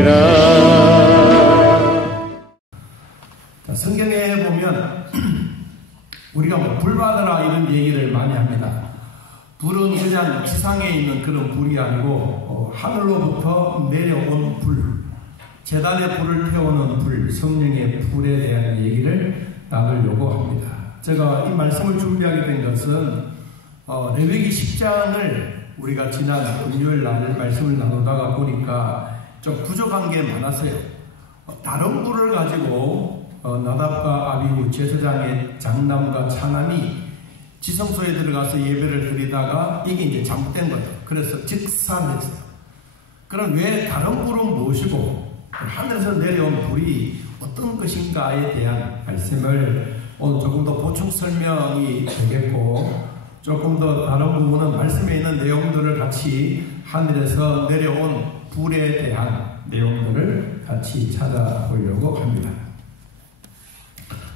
되리라. 성경에 보면 우리가 불 받으라 이런 얘기를 많이 합니다. 불은 그냥 지상에 있는 그런 불이 아니고 하늘로부터 내려온 불, 제단의 불을 태우는 불, 성령의 불에 대한 얘기를 나누려고 합니다. 제가 이 말씀을 준비하게 된 것은 레위기 10장을 우리가 지난 금요일 날 말씀을 나누다가 보니까 좀 부족한 게 많았어요. 다른 불을 가지고 나답과 아비후 제사장의 장남과 차남이 지성소에 들어가서 예배를 드리다가 이게 이제 잘못된 거예요. 그래서 즉사했어요. 그럼 왜 다른 불은 무엇이고 하늘에서 내려온 불이 어떤 것인가에 대한 말씀을 오늘 조금 더 보충 설명이 되겠고, 조금 더 다른 부분은 말씀에 있는 내용들을 같이 하늘에서 내려온 불에 대한 내용들을 같이 찾아보려고 합니다.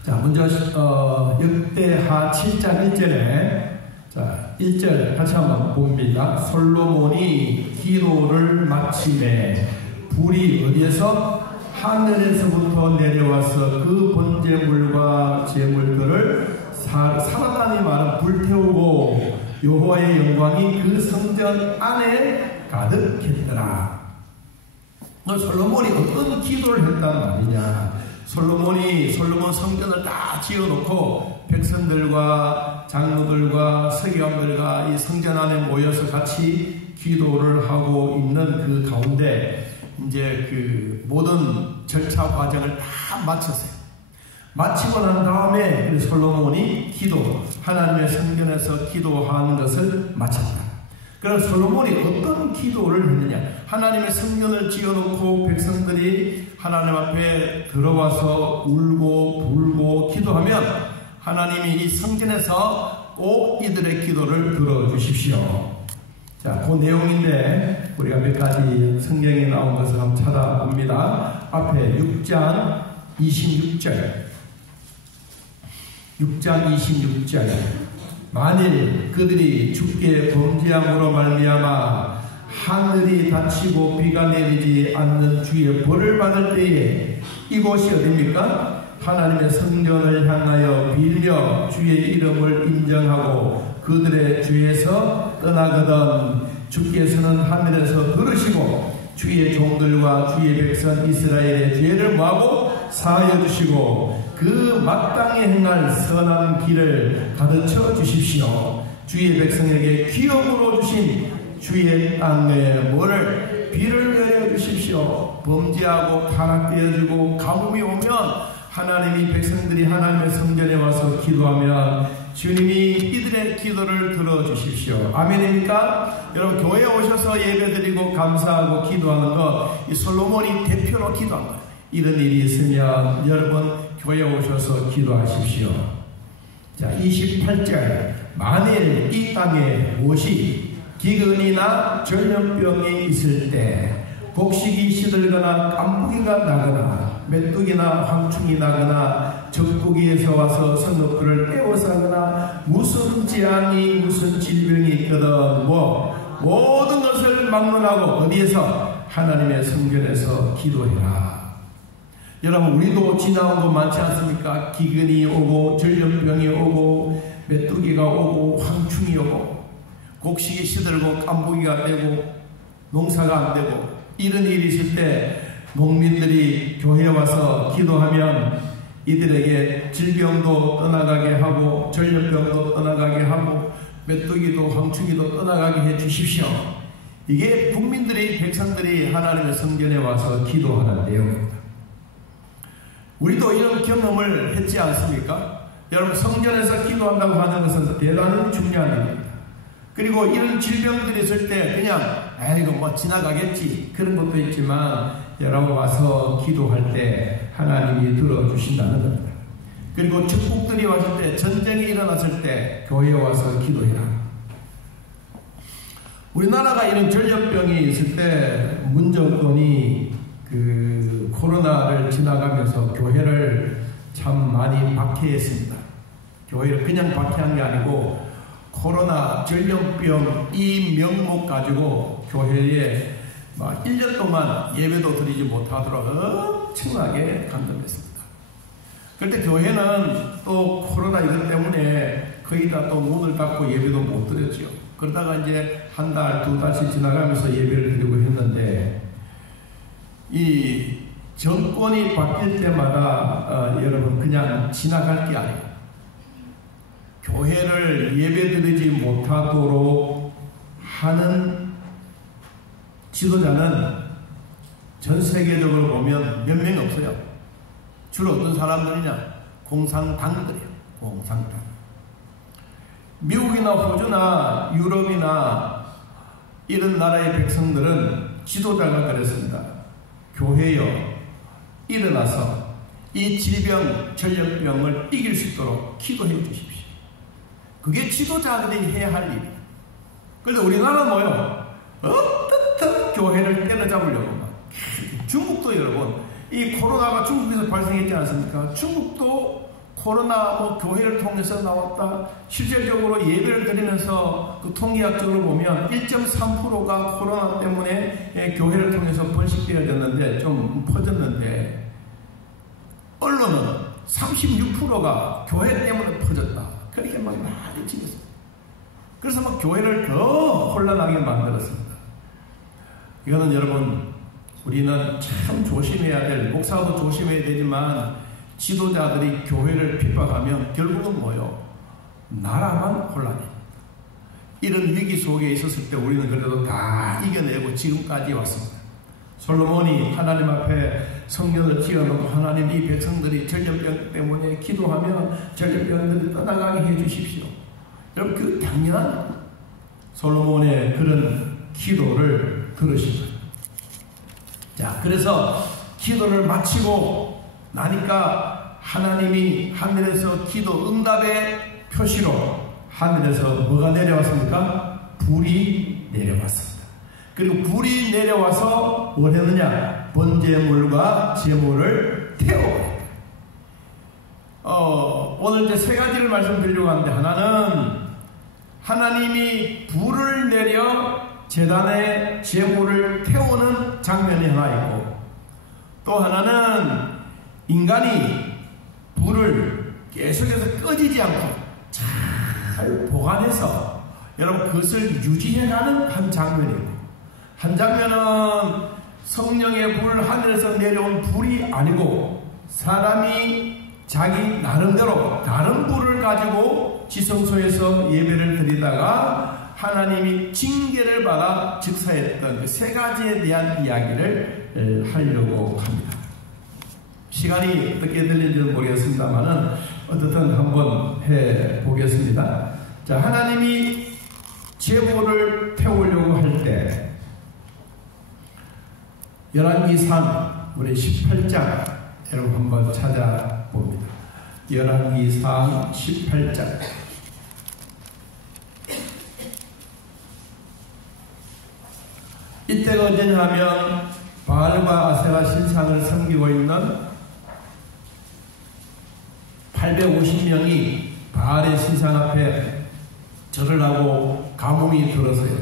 자, 먼저 역대하 7장 1절에 자 1절 같이 한번 봅니다. 솔로몬이 기도를 마치매 불이 어디에서? 하늘에서부터 내려와서 그 번제물과 제물들을 살았다니 말은 불태우고 여호와의 영광이 그 성전 안에 가득했더라. 솔로몬이 어떤 기도를 했단 말이냐? 솔로몬 성전을 다 지어놓고 백성들과 장로들과 서기관들과 이 성전 안에 모여서 같이 기도를 하고 있는 그 가운데 이제 그 모든 절차 과정을 다 마쳤어요. 마치고 난 다음에 솔로몬이 하나님의 성전에서 기도하는 것을 마쳤다. 그럼 솔로몬이 어떤 기도를 했느냐? 하나님의 성전을 지어놓고 백성들이 하나님 앞에 들어와서 울고 불고 기도하면 하나님이 이 성전에서 꼭 이들의 기도를 들어주십시오. 자, 그 내용인데 우리가 몇 가지 성경에 나온 것을 한번 찾아봅니다. 앞에 6장 26절 만일 그들이 주께 범죄함으로 말미암아 하늘이 닫히고 비가 내리지 않는 주의 벌을 받을 때에 이곳이 어디입니까? 하나님의 성전을 향하여 빌며 주의 이름을 인정하고 그들의 죄에서 떠나거든 주께서는 하늘에서 들으시고 주의 종들과 주의 백성 이스라엘의 죄를 뭐하고 사하여 주시고 그 마땅히 행할 선한 길을 가르쳐 주십시오. 주의 백성에게 기업으로 주신 주의 땅에 뭐를 비를 내려 주십시오. 범죄하고 타락되어지고 가뭄이 오면 하나님이 백성들이 하나님의 성전에 와서 기도하면 주님이 이들의 기도를 들어주십시오. 아멘입니까? 여러분, 교회에 오셔서 예배드리고 감사하고 기도하는 것, 이 솔로몬이 대표로 기도한 거예요. 이런 일이 있으면 여러분 교회에 오셔서 기도하십시오. 자, 28절 만일 이 땅에 무엇이 기근이나 전염병이 있을 때 곡식이 시들거나 깐부기가 나거나 메뚜기나 황충이 나거나 적국이에서 와서 성읍들을 떼어사거나 무슨 재앙이 무슨 질병이 있거든 모든 것을 막론하고 어디에서? 하나님의 성전에서 기도해라. 여러분, 우리도 지나온 거 많지 않습니까? 기근이 오고 전염병이 오고 메뚜기가 오고 황충이 오고 곡식이 시들고 깐부기가 되고 농사가 안 되고 이런 일이 있을 때 농민들이 교회에 와서 기도하면 이들에게 질병도 떠나가게 하고 전염병도 떠나가게 하고 메뚜기도 황충이도 떠나가게 해 주십시오. 이게 국민들이 백성들이 하나님의 성전에 와서 기도하는 내용입니다. 우리도 이런 경험을 했지 않습니까? 여러분, 성전에서 기도한다고 하는 것은 대단히 중요한 일입니다. 그리고 이런 질병들이 있을 때 그냥 이거 뭐 지나가겠지 그런 것도 있지만 여러분 와서 기도할 때 하나님이 들어주신다는 겁니다. 그리고 축복들이 왔을 때, 전쟁이 일어났을 때 교회에 와서 기도해라. 우리나라가 이런 전염병이 있을 때 문정권이 그 코로나를 지나가면서 교회를 참 많이 박해했습니다. 교회를 그냥 박해한 게 아니고 코로나 전염병 이 명목 가지고 교회에 막 1년 동안 예배도 드리지 못하도록 엄청나게 감동했습니다. 그런데 교회는 또 코로나 이것 때문에 거의 다 또 문을 닫고 예배도 못 드렸죠. 그러다가 이제 한 달, 두 달씩 지나가면서 예배를 드리고 했는데, 이 정권이 바뀔 때마다 여러분 그냥 지나갈 게 아니에요. 교회를 예배드리지 못하도록 하는 지도자는 전 세계적으로 보면 몇 명 없어요. 주로 어떤 사람들이냐? 공산당들이에요. 공산당. 미국이나 호주나 유럽이나 이런 나라의 백성들은 지도자가 그랬습니다. 교회여, 일어나서 이 질병, 전염병을 이길 수 있도록 기도해 주십시오. 그게 지도자들이 해야 할 일이에요. 그런데 우리나라는 뭐예요? 어떻든 교회를 때려잡으려고 막. 중국도 여러분, 이 코로나가 중국에서 발생했지 않습니까? 중국도 코로나 교회를 통해서 나왔다. 실질적으로 예배를 드리면서 그 통계학적으로 보면 1.3%가 코로나 때문에 교회를 통해서 번식되어졌는데, 좀 퍼졌는데, 언론은 36%가 교회 때문에 퍼졌다. 그렇게 막 많이 찍었어요. 그래서 막 교회를 더 혼란하게 만들었습니다. 이거는 여러분, 우리는 참 조심해야 될, 목사도 조심해야 되지만, 지도자들이 교회를 핍박하면 결국은 뭐예요? 나라만 혼란해요. 이런 위기 속에 있었을 때 우리는 그래도 다 이겨내고 지금까지 왔습니다. 솔로몬이 하나님 앞에 성전을 지어놓고 하나님 이 백성들이 전염병 때문에 기도하면 전염병들이 떠나가게 해주십시오. 여러분, 그 당연한 솔로몬의 그런 기도를 들으십니다. 자, 그래서 기도를 마치고 나니까 하나님이 하늘에서 기도 응답의 표시로 하늘에서 뭐가 내려왔습니까? 불이 내려왔습니다. 그리고 불이 내려와서 뭘 했느냐? 번제물과 제물을 태워버렸다. 오늘 이제 세 가지를 말씀드리려고 하는데, 하나는 하나님이 불을 내려 제단에 제물을 태우는 장면이 하나 있고, 또 하나는 인간이 불을 계속해서 꺼지지 않고 잘 보관해서 여러분 그것을 유지해가는 한 장면이고, 한 장면은 성령의 불, 하늘에서 내려온 불이 아니고 사람이 자기 나름대로 다른 불을 가지고 지성소에서 예배를 드리다가 하나님이 징계를 받아 즉사했던 그 세 가지에 대한 이야기를 하려고 합니다. 시간이 어떻게 들릴지는 모르겠습니다만은 어떻든 한번 해보겠습니다. 자, 하나님이 제물을 태우려고 할 때 열왕기상 우리 18장 여러분 한번 찾아봅니다. 열왕기상 18장. 이때가 언제냐 하면 바알과 아세라 신상을 섬기고 있는 850명이 바알의 신상 앞에 절을 하고 가뭄이 들었어요.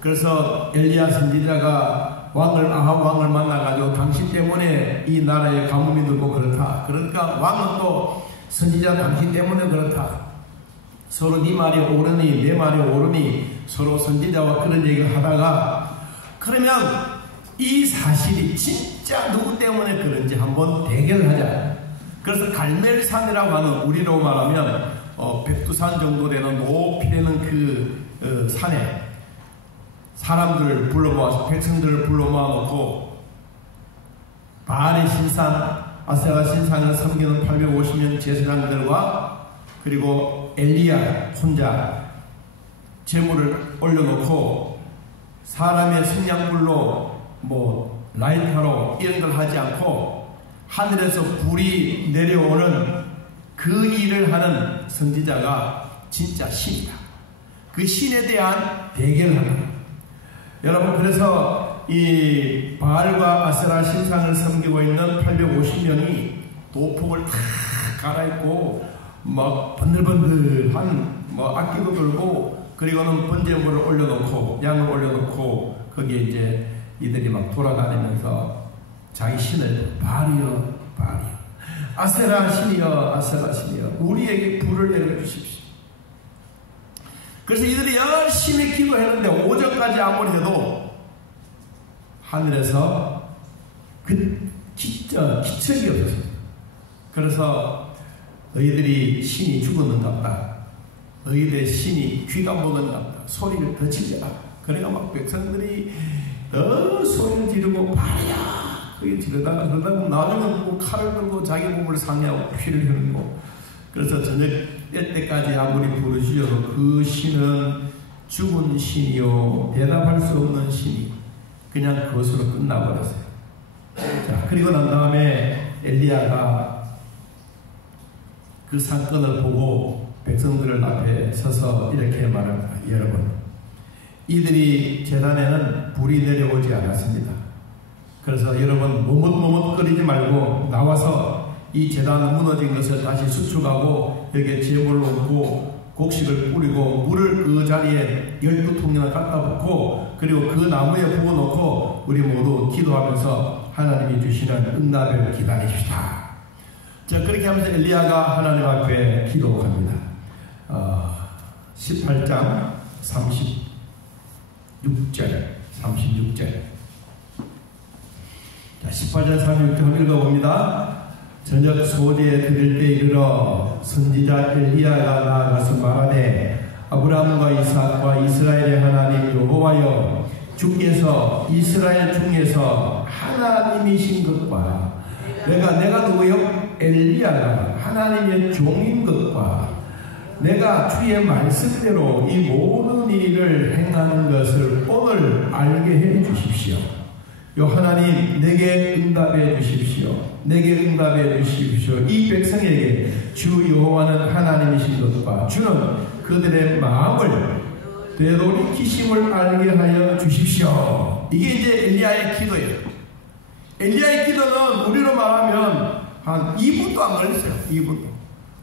그래서 엘리야 선지자가 아합 왕을 만나가지고 당신 때문에 이 나라에 가뭄이 들고 그렇다. 그러니까 왕은 또 선지자 당신 때문에 그렇다. 서로 네 말이 옳으니 내 말이 옳으니 서로 선지자와 그런 얘기를 하다가, 그러면 이 사실이 진짜 누구 때문에 그런지 한번 대결을 하자. 그래서 갈멜산이라고 하는, 우리로 말하면 백두산 정도 되는 높이 되는 그 산에 사람들을 불러 모아서, 백성들을 불러 모아놓고 바알의 신상, 아세라 신상을 섬기는 850명 제사장들과 그리고 엘리야 혼자 제물을 올려놓고, 사람의 성냥불로 라이터로 이런 걸 하지 않고 하늘에서 불이 내려오는 그 일을 하는 선지자가 진짜 신이다. 그 신에 대한 대결을 합니다. 여러분, 그래서 이 바알과 아세라 신상을 섬기고 있는 850명이 도복을 다 갈아입고 막 번들번들한 악기도 들고, 그리고는 번제물을 올려놓고 양을 올려놓고 거기에 이제 이들이 막 돌아다니면서 자기 신을 바리여 아세라 신이여 아세라 신이여 우리에게 불을 내려주십시오. 그래서 이들이 열심히 기도했는데 오전까지 아무리 해도 하늘에서 기척이 없었어요. 그래서 너희들이 신이 죽었는갑다. 너희들의 신이 귀가 먹었는갑다. 소리를 더 질러라. 그래가 막 백성들이 소리를 지르고 바리야 그게 지르다가 그러다 보면 나중에 뭐 칼을 들고 자기 몸을 상해하고 피를 흘리고 그래서 저녁 때까지 아무리 부르시어도 그 신은 죽은 신이요 대답할 수 없는 신이 그냥 그것으로 끝나버렸어요. 자, 그리고 난 다음에 엘리야가 그 사건을 보고 백성들 앞에 서서 이렇게 말합니다. 여러분, 이들이 제단에는 불이 내려오지 않았습니다. 그래서 여러분 머뭇머뭇거리지 말고 나와서 이 제단 무너진 것을 다시 수축하고 여기에 제물을 얹고 곡식을 뿌리고 물을 그 자리에 12통이나 갖다 붓고 그리고 그 나무에 부어놓고 우리 모두 기도하면서 하나님이 주시는 응답을 기다리십시다. 자, 그렇게 하면서 엘리야가 하나님 앞에 기도합니다. 18장 36절. 자, 18장 36절 읽어봅니다. 저녁 소재에 드릴 때 이르러 선지자 엘리야가 나아가서 말하되 아브라함과 이삭과 이스라엘의 하나님 여호와여 주께서 이스라엘 중에서 하나님이신 것과 내가 누구요? 엘리야가 하나님의 종인 것과 내가 주의 말씀대로 이 모든 일을 행하는 것을 오늘 알게 해 주십시오. 요 하나님 내게 응답해 주십시오. 내게 응답해 주십시오. 이 백성에게 주 여호와는 하나님이신 것과 주는 그들의 마음을 되돌이키심을 알게 하여 주십시오. 이게 이제 엘리야의 기도예요. 엘리야의 기도는 우리로 말하면 한 2분도 안 걸렸어요. 2분도.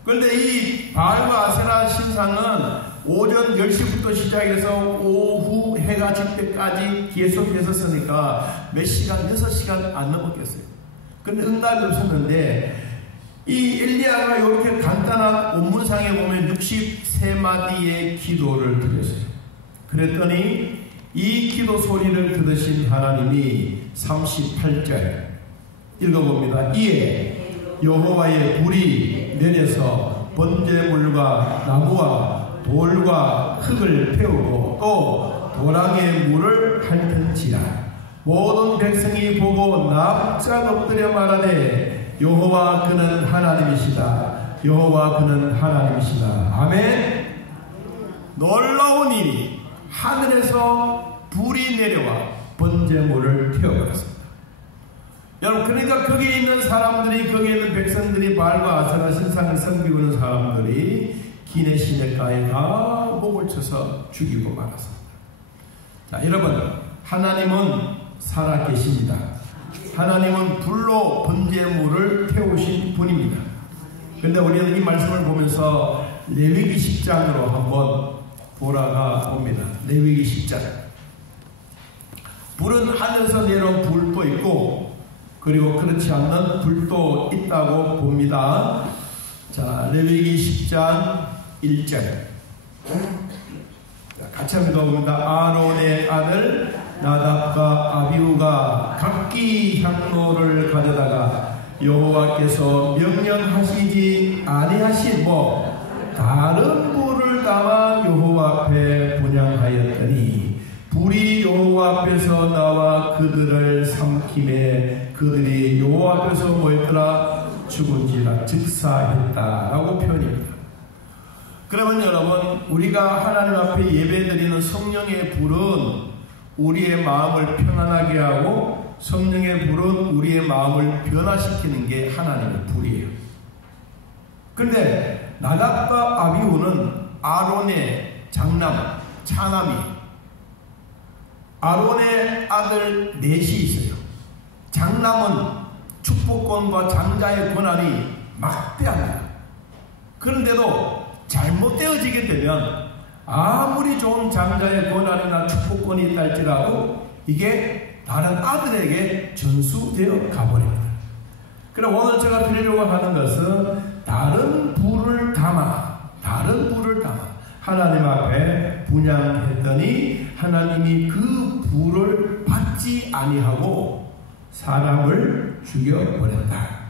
그런데 이 바알과 아세라 신상은 오전 10시부터 시작해서 오후 해가 질 때까지 계속해서 쓰니까 몇 시간, 6시간 안 넘었겠어요. 근데 응답이 없었는데 이 엘리야가 이렇게 간단한 원문상에 보면 63마디의 기도를 드렸어요. 그랬더니 이 기도 소리를 들으신 하나님이 38절 읽어봅니다. 이에 여호와의 불이 내려서 번제물과 나무와 돌과 흙을 태우고 또 도랑의 물을 핥은지라 모든 백성이 보고 납작 엎드려 말하되 여호와 그는 하나님이시다. 여호와 그는 하나님이시다. 아멘. 놀라운 일이 하늘에서 불이 내려와 번제물을 태워버렸습니다. 여러분, 그러니까 거기에 있는 사람들이, 거기에 있는 백성들이 바알과 아세라 신상을 섬기고 있는 사람들이 기내 시내가에 다 목을 쳐서 죽이고 말았습니다. 자, 여러분, 하나님은 살아계십니다. 하나님은 불로 번제물을 태우신 분입니다. 그런데 우리는 이 말씀을 보면서 레위기 10장으로 한번 돌아가 봅니다. 레위기 10장. 불은 하늘에서 내려온 불도 있고 그리고 그렇지 않는 불도 있다고 봅니다. 자, 레위기 10장 1절 같이 한번 읽어봅니다. 아론의 아들 나답과 아비후가 각기 향로를 가져다가 여호와께서 명령하시지 아니하신 다른 불을 담아 여호와 앞에 분향하였더니 불이 여호와 앞에서 나와 그들을 삼킴에 그들이 여호와 앞에서 뭐였더라? 죽은지라 즉사했다라고 표현입니다. 그러면 여러분, 우리가 하나님 앞에 예배드리는 성령의 불은 우리의 마음을 편안하게 하고 성령의 불은 우리의 마음을 변화시키는 게 하나님의 불이에요. 그런데 나답과 아비후는 아론의 장남, 차남이 아론의 아들 넷이 있어요. 장남은 축복권과 장자의 권한이 막대합니다. 그런데도 잘못되어지게 되면 아무리 좋은 장자의 권한이나 축복권이 있다 할지라도 이게 다른 아들에게 전수되어 가버립니다. 그럼 오늘 제가 드리려고 하는 것은 다른 부를 담아 하나님 앞에 분양했더니 하나님이 그 부를 받지 아니하고 사람을 죽여버렸다.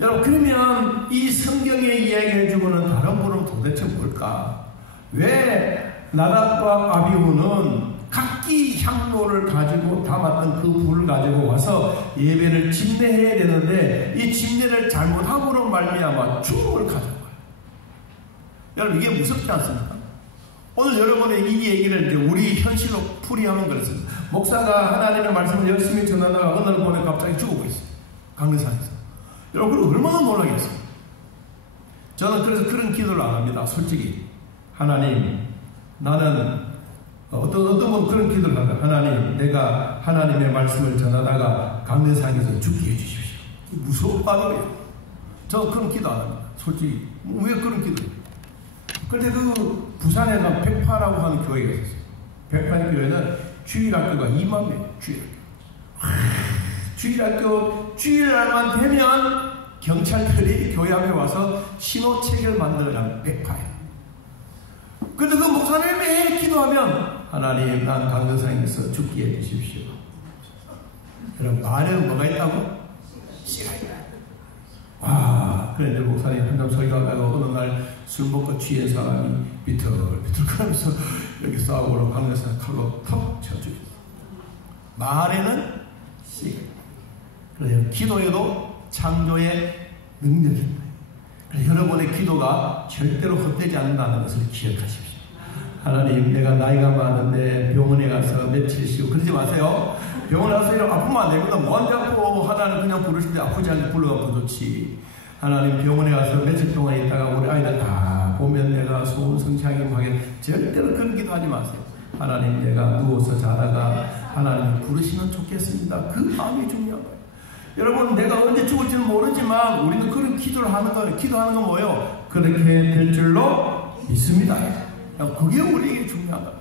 여러분, 그러면 이 성경에 이야기해주고는 다른 부는 도대체 뭘까? 왜 나답과 아비후는 각기 향로를 가지고 담았던 그 불을 가지고 와서 예배를 집례해야 되는데 이 집례를 잘못함으로 말미암아 죽음을 가져와요. 여러분, 이게 무섭지 않습니까? 오늘 여러분의 이 얘기를 이제 우리 현실로 풀이하면 그렇습니다. 목사가 하나님의 말씀을 열심히 전하다가 어느 날 보면 갑자기 죽고 있어요. 강릉산에서. 여러분, 얼마나 놀라겠어요. 저는 그래서 그런 기도를 안 합니다. 솔직히. 하나님, 나는 어떤 분 그런 기도를 합니다. 하나님, 내가 하나님의 말씀을 전하다가 강릉산에서 죽게 해주십시오. 무섭다고요. 저는 그런 기도 안 합니다. 솔직히. 왜 그런 기도해요? 그런데 그 부산에 가면 백파라고 하는 교회가 있었어요. 백파 교회는 주일학교가 2만 명. 주일학교 주일날만 되면 경찰들이 교회 앞에 와서 신호책을 만들어가는 백파예요. 그런데 그 목사님이 매일 기도하면 하나님, 난 강릉산에서 죽게 해주십시오. 여러분, 안에는 뭐가 있다고? 씨가 있다. 그런데 목사님 한참 설교하다가 어느 날 술 먹고 취한 사람이 비틀비틀 그러면서 이렇게 싸우고 강릉산 칼로 턱 쳐주겠어. 말에는 씨가 있다. 그래서 기도에도 창조의 능력이 있다. 그래서 여러분의 기도가 절대로 헛되지 않는다는 것을 기억하십시오. 하나님, 내가 나이가 많은데 병원에 가서 며칠 쉬고 그러지 마세요. 병원에 가서 아프면 안 됩니다. 뭐한테 아프고 하나님 그냥 부르시는데 아프지 않게 불러가면 좋지. 하나님, 병원에 가서 며칠 동안 있다가 우리 아이들 다 보면 내가 소원 성취하게 절대로 그런 기도하지 마세요. 하나님, 내가 누워서 자다가 하나님 부르시면 좋겠습니다. 그 마음이 중요한 거예요. 여러분, 내가 언제 죽을지는 모르지만 우리는 그런 기도를 하는 거예요. 기도하는 건 뭐예요? 그렇게 될 줄로 믿습니다. 그게 우리에게 중요한 거예요.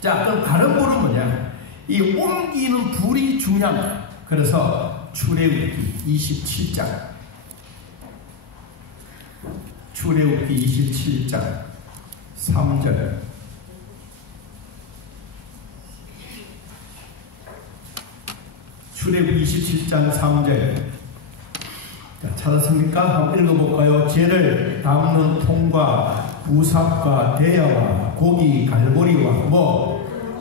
자, 그럼 다른 불은 뭐냐? 이 옮기는 불이 중요한 거예요. 그래서 출애굽기 27장 출애굽기 27장 3절 출애굽기 27장 3절 자, 찾았습니까? 한번 읽어볼까요? 죄를 담는 통과 부삽과 대야와 고기 갈고리와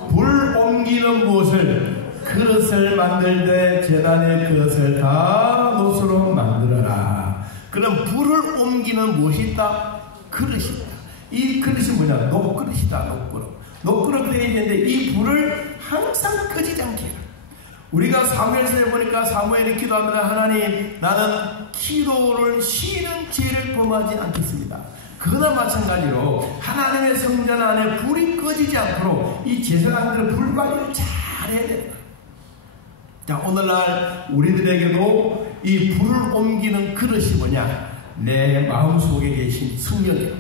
불 옮기는 무엇을 그릇을 만들 때 제단의 그릇을 다 못으로 만들어라. 그럼 불을 옮기는 무엇이 있다? 그릇이 있다. 이 그릇이 뭐냐? 녹그릇이다. 녹그릇 되어 있는데 이 불을 항상 끄지 않게 해라. 우리가 사무엘서에 보니까 사무엘이 기도합니다. 하나님, 나는 기도를 쉬는 죄를 범하지 않겠습니다. 그거나 마찬가지로 하나님의 성전 안에 불이 꺼지지 않도록 이 제사장들은 불 관리를 잘 해야 됩니다. 자, 오늘날 우리들에게도 이 불을 옮기는 그릇이 뭐냐? 내 마음속에 계신 성령님.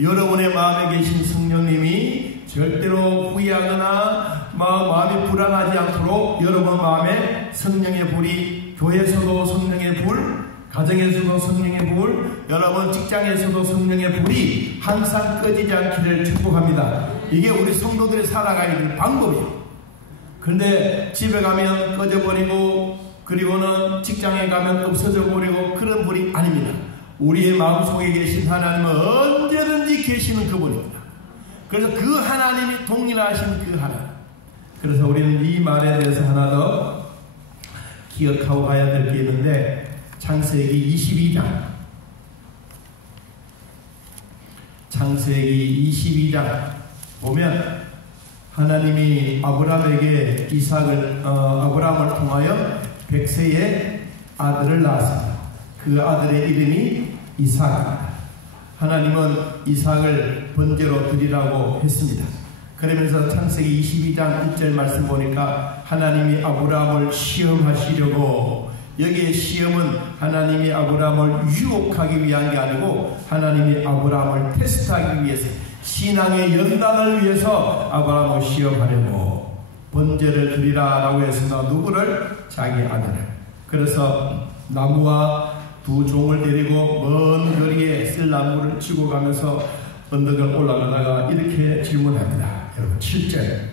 여러분의 마음에 계신 성령님이 절대로 후회하거나 마음이 불안하지 않도록 여러분 마음에 성령의 불이, 교회에서도 성령의 불, 가정에서도 성령의 불, 여러분 직장에서도 성령의 불이 항상 꺼지지 않기를 축복합니다. 이게 우리 성도들이 살아가야 될 방법이에요. 그런데 집에 가면 꺼져버리고 그리고는 직장에 가면 없어져 버리고 그런 불이 아닙니다. 우리의 마음속에 계신 하나님은 언제든지 계시는 그분입니다. 그래서 그 하나님이 동일하신 그 하나님. 그래서 우리는 이 말에 대해서 하나 더 기억하고 가야 될 게 있는데 창세기 22장 창세기 22장 보면 하나님이 아브라함에게 아브라함을 통하여 백세의 아들을 낳았습니다. 그 아들의 이름이 이삭입니다. 하나님은 이삭을 번제로 드리라고 했습니다. 그러면서 창세기 22장 1절 말씀 보니까 하나님이 아브라함을 시험하시려고, 여기에 시험은 하나님이 아브라함을 유혹하기 위한 게 아니고 하나님이 아브라함을 테스트하기 위해서, 신앙의 연단을 위해서 아브라함을 시험하려고 번제를 드리라 라고 했으나 누구를? 자기 아들을. 그래서 나무와 두 종을 데리고 먼 거리에 쓸나무를 치고 가면서 언덕을 올라가다가 이렇게 질문합니다. 여러분 7절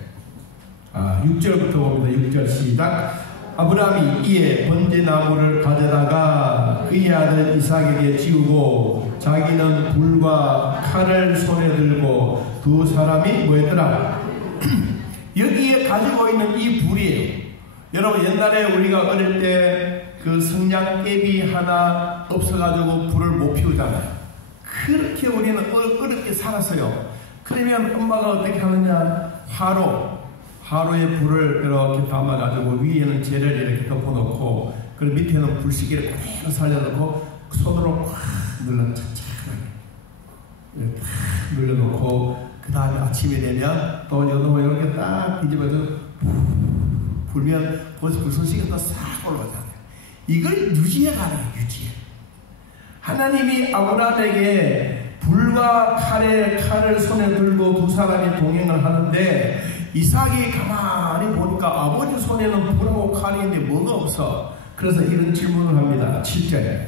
6절부터 봅니다. 6절 시작. 아브라함이 이에 번제나무를 가져다가 그의 아들 이삭에게 지우고 자기는 불과 칼을 손에 들고 두 사람이 뭐였더라? 여기에 가지고 있는 이 불이에요. 여러분 옛날에 우리가 어릴 때 그 성냥개비 하나 없어가지고 불을 못 피우잖아요. 그렇게 우리는 어렵게 살았어요. 그러면 엄마가 어떻게 하느냐? 화로에 불을 이렇게 담아가지고 위에는 재를 이렇게 덮어놓고 그리고 밑에는 불시기를 그대로 살려놓고 손으로 꽉 눌러 착착하게 이렇게 탁 눌러놓고 그 다음에 아침이 되면 또 여동을 이렇게 딱 뒤집어서 불면 거기서 불소식이 또 싹 올라오잖아요. 이걸 유지해가는 거예요. 유지해. 하나님이 아브라함에게 불과 칼을 손에 들고 두 사람이 동행을 하는데 이삭이 가만히 보니까 아버지 손에는 불하고 칼이 있는데 뭐가 없어. 그래서 이런 질문을 합니다. 7절에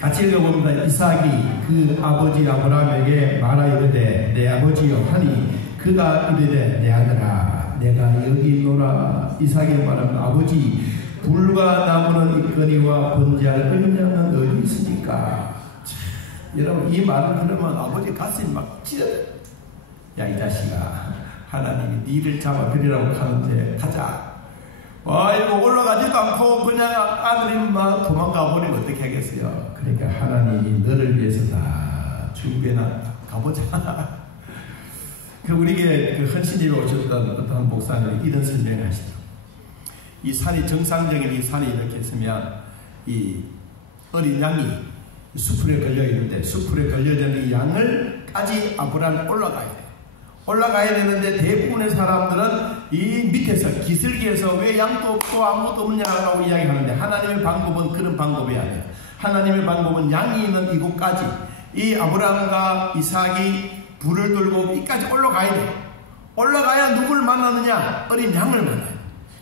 같이 읽어봅니다. 이삭이 그 아버지 아브라함에게 말하이르되 내 아버지여 하니 그가 이르되 내 아들아 내가 여기 있노라. 이삭이 말하면 아버지 불과 나무는 있거니와 번제할 끌냐는 어디 있습니까? 여러분 이 말을 들으면 아버지 가슴이 막 찢어져요. 야 이 자식아 하나님이 니를 잡아드리라고 하는데 가자. 이거 올라가지도 않고 그냥 아들이 막 도망가 버리면 어떻게 하겠어요? 그러니까 하나님이 너를 위해서 다 준비해놨다. 가보자. 우리에게 그 헌신집에 오셨던 어떤 목사님이 이런 설명을 하시더라고요. 이 산이 정상적인 이 산이 이렇게 있으면 이 어린 양이 수풀에 걸려 있는데 수풀에 걸려진 이 양을까지 아브라함이 올라가야 되는데 대부분의 사람들은 이 밑에서 기슭기에서 왜 양도 없고 아무것도 없냐라고 이야기하는데 하나님의 방법은 그런 방법이 아니에요. 하나님의 방법은 양이 있는 이곳까지 이 아브라함과 이삭이 불을 들고 이까지 올라가야 돼요. 올라가야 누구를 만나느냐? 어린 양을 만나요.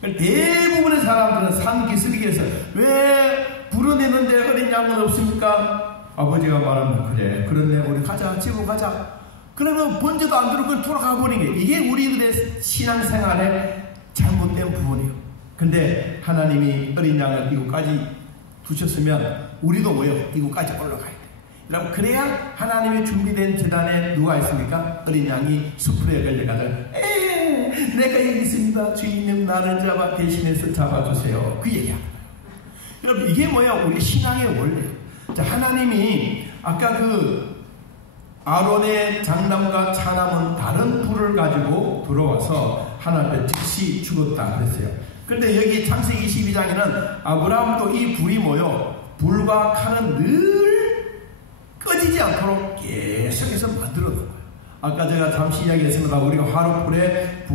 대부분의 사람들은 산 기슭에서 왜 불은 있는데 어린 양은 없습니까? 아버지가 말합니다. 그래 그런데 우리 가자 집으로 가자. 그러면 번제도 안 들고 그냥 돌아가 버리는 게 이게 우리들의 신앙생활의 잘못된 부분이에요. 근데 하나님이 어린 양을 이곳까지 두셨으면 우리도 뭐요? 이곳까지 올라가야 돼. 여러분 그래야 하나님의 준비된 제단에 누가 있습니까? 어린 양이 수풀에 걸려가지고 내가 여기 있습니다. 주인님 나를 잡아 대신해서 잡아주세요. 그 얘기야. 여러분 이게 뭐야? 우리 신앙의 원리예요. 자, 하나님이 아까 그 아론의 장남과 차남은 다른 불을 가지고 들어와서 하나님 즉시 죽었다 그랬어요. 그런데 여기 창세기 22장에는 아브라함도 이 불이 뭐요? 불과 칼은 늘 꺼지지 않도록 계속해서 만들어 놓은 거예요. 아까 제가 잠시 이야기했습니다. 우리가 화로불에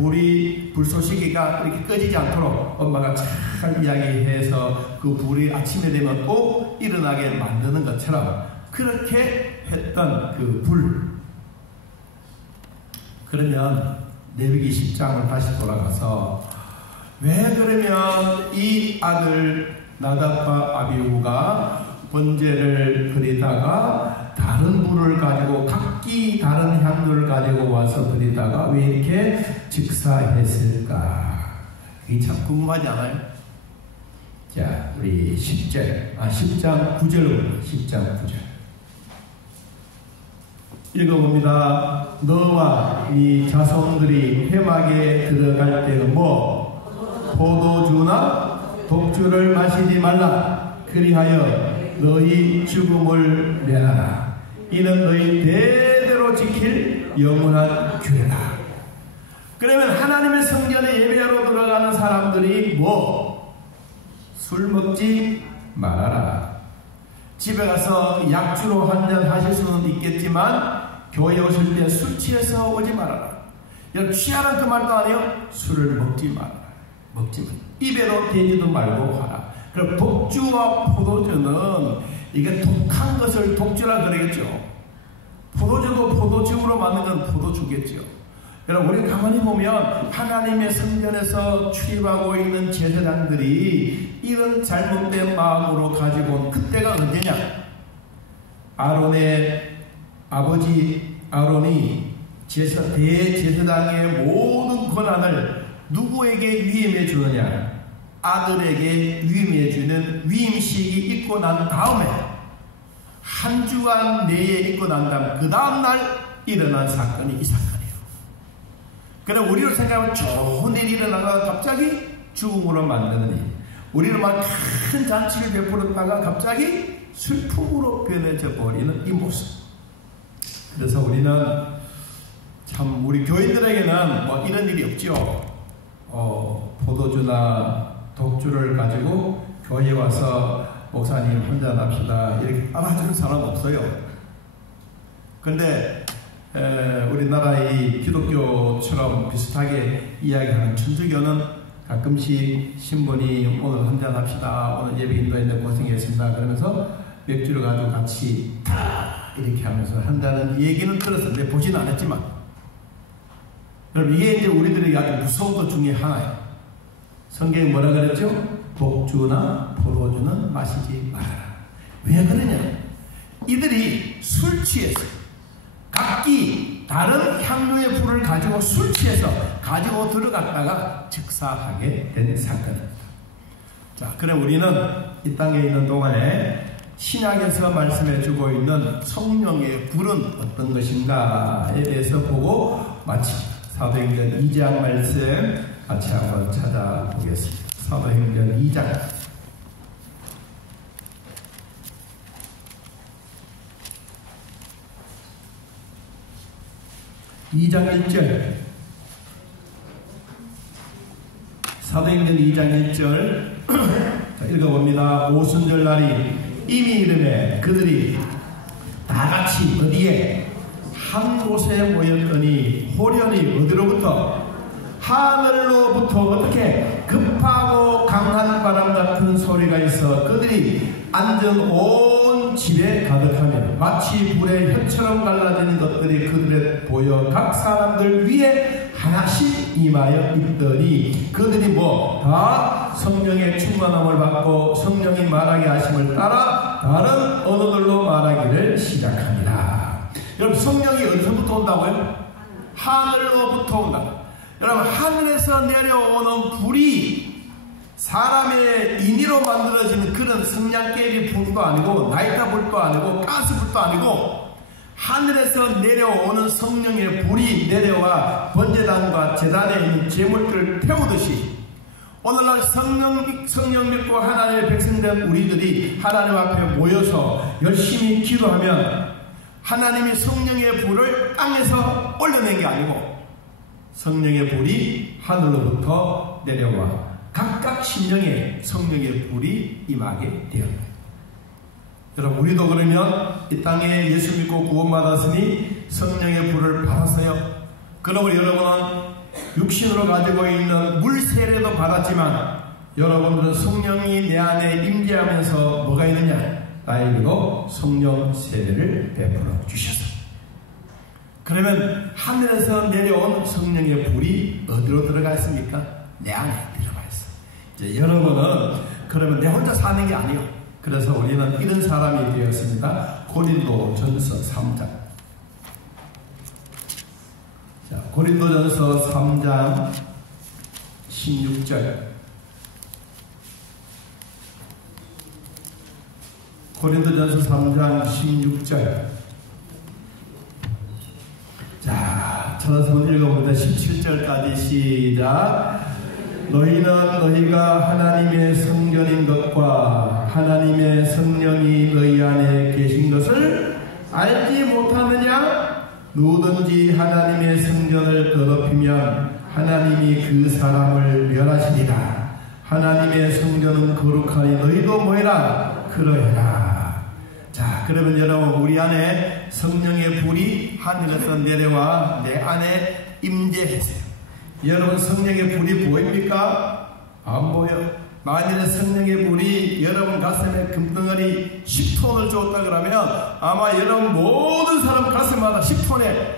불소시기가 이렇게 꺼지지 않도록 엄마가 잘 이야기해서 그 불이 아침에 되면 또 일어나게 만드는 것처럼 그렇게 했던 그 불. 그러면 레위기 10장을 다시 돌아가서 왜 그러면 이 아들 나답과 아비후가 번제를 드리다가 다른 불을 가지고 각기 다른 향료를 가지고 와서 드리다가 왜 이렇게 즉사했을까? 이게 참 궁금하지 않아요? 자, 우리 10장 9절 10장 9절 읽어봅니다. 너와 네 자손들이 회막에 들어갈 때는 포도주나 독주를 마시지 말라. 그리하여 너희 죽음을 면하라. 이는 너희 대대로 지킬 영원한 규례다. 그러면 하나님의 성전에 예배하러 들어가는 사람들이 술 먹지 말아라. 집에 가서 약주로 한잔 하실 수는 있겠지만 교회 오실 때 술 취해서 오지 말아라. 여러분 취하라는 그 말도 아니에요. 술을 먹지 말아라. 먹지 마. 입에도 대지도 말고 하라. 그럼 독주와 포도주는 이게 독한 것을 독주라 그러겠죠. 포도주도 포도즙으로 만든 건 포도주겠죠. 여러분, 우리 가만히 보면 하나님의 성전에서 출입하고 있는 제사장들이 이런 잘못된 마음으로 가지고 온 그때가 언제냐? 아론의 아버지 아론이 대제사장의 모든 권한을 누구에게 위임해 주느냐? 아들에게 위임해 주는 위임식이 있고 난 다음에 한 주간 내에 있고 난 다음 그 다음날 일어난 사건이 이 사건이에요. 그래 우리로 생각하면 좋은 일이 일어나다가 갑자기 죽음으로 만드는 일, 우리는 막 큰 잔치를 베풀었다가 갑자기 슬픔으로 변해져 버리는 이 모습. 그래서 우리는 참 우리 교인들에게는 뭐 이런 일이 없죠. 포도주나 독주를 가지고 교회에 와서 목사님 한잔합시다 이렇게 알아주는 사람 없어요. 근데 우리나라의 기독교처럼 비슷하게 이야기하는 천주교는 가끔씩 신부님 오늘 한잔합시다, 오늘 예배 인도했는데 고생했습니다 그러면서 맥주를 가지고 같이 다 이렇게 하면서 한다는 얘기는 들었는데 보지는 않았지만, 여러분 이게 이제 우리들에게 아주 무서운 것 중에 하나예요. 성경에 뭐라 그랬죠? 독주나 포도주는 마시지 말아라. 왜 그러냐? 이들이 술 취해서 각기 다른 향료의 불을 가지고 술 취해서 가지고 들어갔다가 즉사하게 된 사건입니다. 자, 그럼 우리는 이 땅에 있는 동안에 신약에서 말씀해주고 있는 성령의 불은 어떤 것인가에 대해서 보고 마칩니다. 사도행전 2장 말씀 같이 한번 찾아보겠습니다. 사도행전 2장 1절 사도행전 2장 1절 읽어봅니다. 오순절 날이 이미 이름에 그들이 다같이 어디에 한 곳에 모였더니 호련히 어디로부터? 하늘로부터 어떻게 급하고 강한 바람 같은 소리가 있어 그들이 앉은 온 집에 가득하며 마치 불의 혀처럼 갈라지는 것들이 그들에 보여 각 사람들 위에 하나씩 임하여 있더니 그들이 다 성령의 충만함을 받고 성령이 말하게 하심을 따라 다른 언어들로 말하기를 시작합니다. 여러분 성령이 어디서부터 온다고요? 하늘로부터 온다. 여러분 하늘에서 내려오는 불이 사람의 인위로 만들어지는 그런 성냥개비 불도 아니고 나이타 불도 아니고 가스 불도 아니고 하늘에서 내려오는 성령의 불이 내려와 번제단과 제단에 있는 제물들을 태우듯이 오늘날 성령 믿고 하나님의 백성된 우리들이 하나님 앞에 모여서 열심히 기도하면 하나님이 성령의 불을 땅에서 올려낸 게 아니고 성령의 불이 하늘로부터 내려와 각각 심령에 성령의 불이 임하게 되었다. 여러분 우리도 그러면 이 땅에 예수 믿고 구원받았으니 성령의 불을 받았어요. 그러므로 여러분은 육신으로 가지고 있는 물 세례도 받았지만 여러분들은 성령이 내 안에 임재하면서 뭐가 있느냐? 나에게도 성령 세례를 베풀어 주셨습니다. 그러면 하늘에서 내려온 성령의 불이 어디로 들어가 있습니까? 내 안에 들어가 있어요. 이제 여러분은 그러면 내 혼자 사는 게 아니에요. 그래서 우리는 이런 사람이 되었습니다. 고린도전서 3장. 자, 고린도전서 3장 16절. 고린도전서 3장 16절. 자, 찾아서 한번 읽어봅니다. 17절까지 시작. 너희는 너희가 하나님의 성전인 것과 하나님의 성령이 너희 안에 계신 것을 알지 못하느냐? 누구든지 하나님의 성전을 더럽히면 하나님이 그 사람을 멸하시리라. 하나님의 성전은 거룩하니 너희도 뭐해라? 그러해라. 자, 그러면 여러분 우리 안에 성령의 불이 하늘에서 내려와 내 안에 임재했어요. 여러분 성령의 불이 보입니까? 안 보여. 만일에 성령의 불이 여러분 가슴에 금덩어리 10톤을 줬다 그러면 아마 여러분 모든 사람 가슴마다 10톤의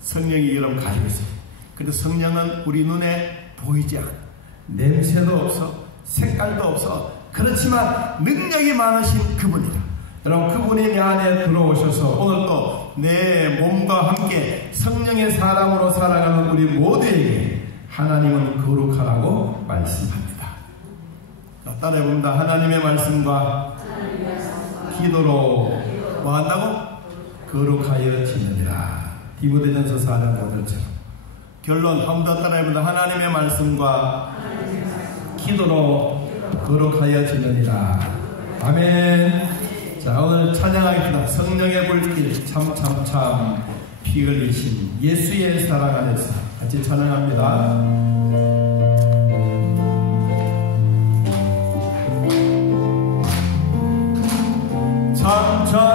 성령이 여러분 가지고 있어요. 근데 성령은 우리 눈에 보이지 않아. 냄새도 없어, 색깔도 없어. 그렇지만 능력이 많으신 그분이다. 여러분, 그분이 내 안에 들어오셔서 오늘 또 내 몸과 함께 성령의 사람으로 살아가는 우리 모두에게 하나님은 거룩하라고 말씀합니다. 따라해봅니다. 하나님의 말씀과 기도로 뭐한다고? 거룩하여지느니라. 디모데전서 4장 5절처럼. 결론 한 번 더 따라해봅니다. 하나님의 말씀과 기도로 거룩하여지느니라. 아멘. 자, 오늘 찬양하겠습니다. 성령의 불길 참참참 피 흘리신 예수의 사랑 안에서 같이 찬양합니다.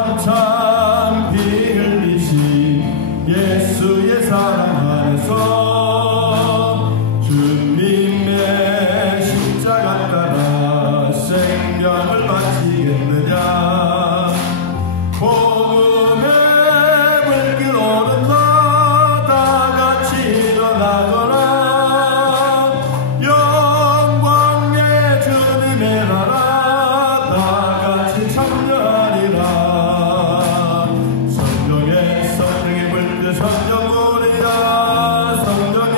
참참참 피 흘리신 예수의 사랑 안에서 주님의 십자가 따라 생명을 바치겠느냐. 복음의 불길 오른다 다같이 일어나거라. 영광의 주님의 나라 다같이 참여하리라. 성령의 불길 성령으리야. 성령의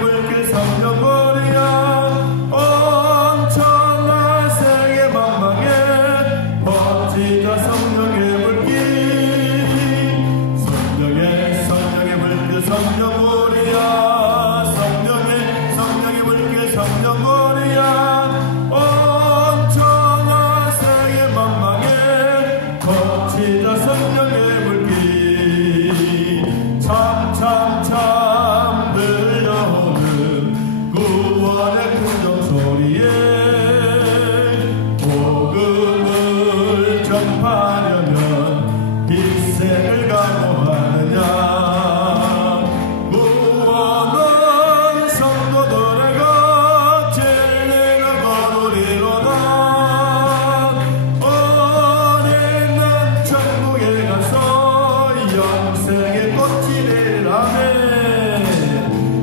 불길 성령으리야. 엄청난 세계 만방에 번지자 성령의 불길. 성령의 불길 성령으리야. 성령의 불길 성령으리야. 엄청난 세계 만방에 번지자 성령의 불길. 참참참 들려오는 구원의 긍정소리에 복음을 전파하려면 일생을 각오하느냐. 구원은 성도들에게 진리를 거두리로다. 어린는 천국에 가서 영생의 꽃이 되리라네.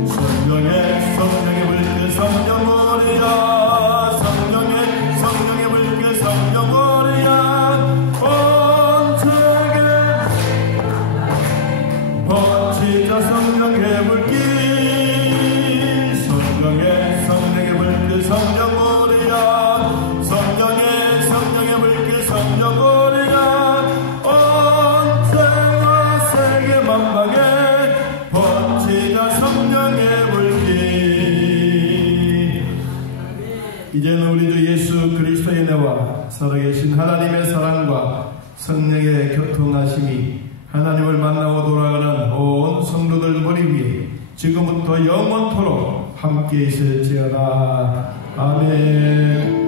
성령의 불길 성령으리야. 성령의 불길 성령으리야. 온 세계 번지자 성령의 불길. 성령의 불길 성령으리야. 성령의 불길 성령으리야. 온 세계 만방에 번지자 성령의 불길. 이제는 우리 주 예수 그리스도의 은혜와 살아계신 하나님의 사랑과 성령의 교통하심이 하나님을 만나고 돌아가는 온 성도들 머리 위에 지금부터 영원토록 함께 있을지어다. 아멘.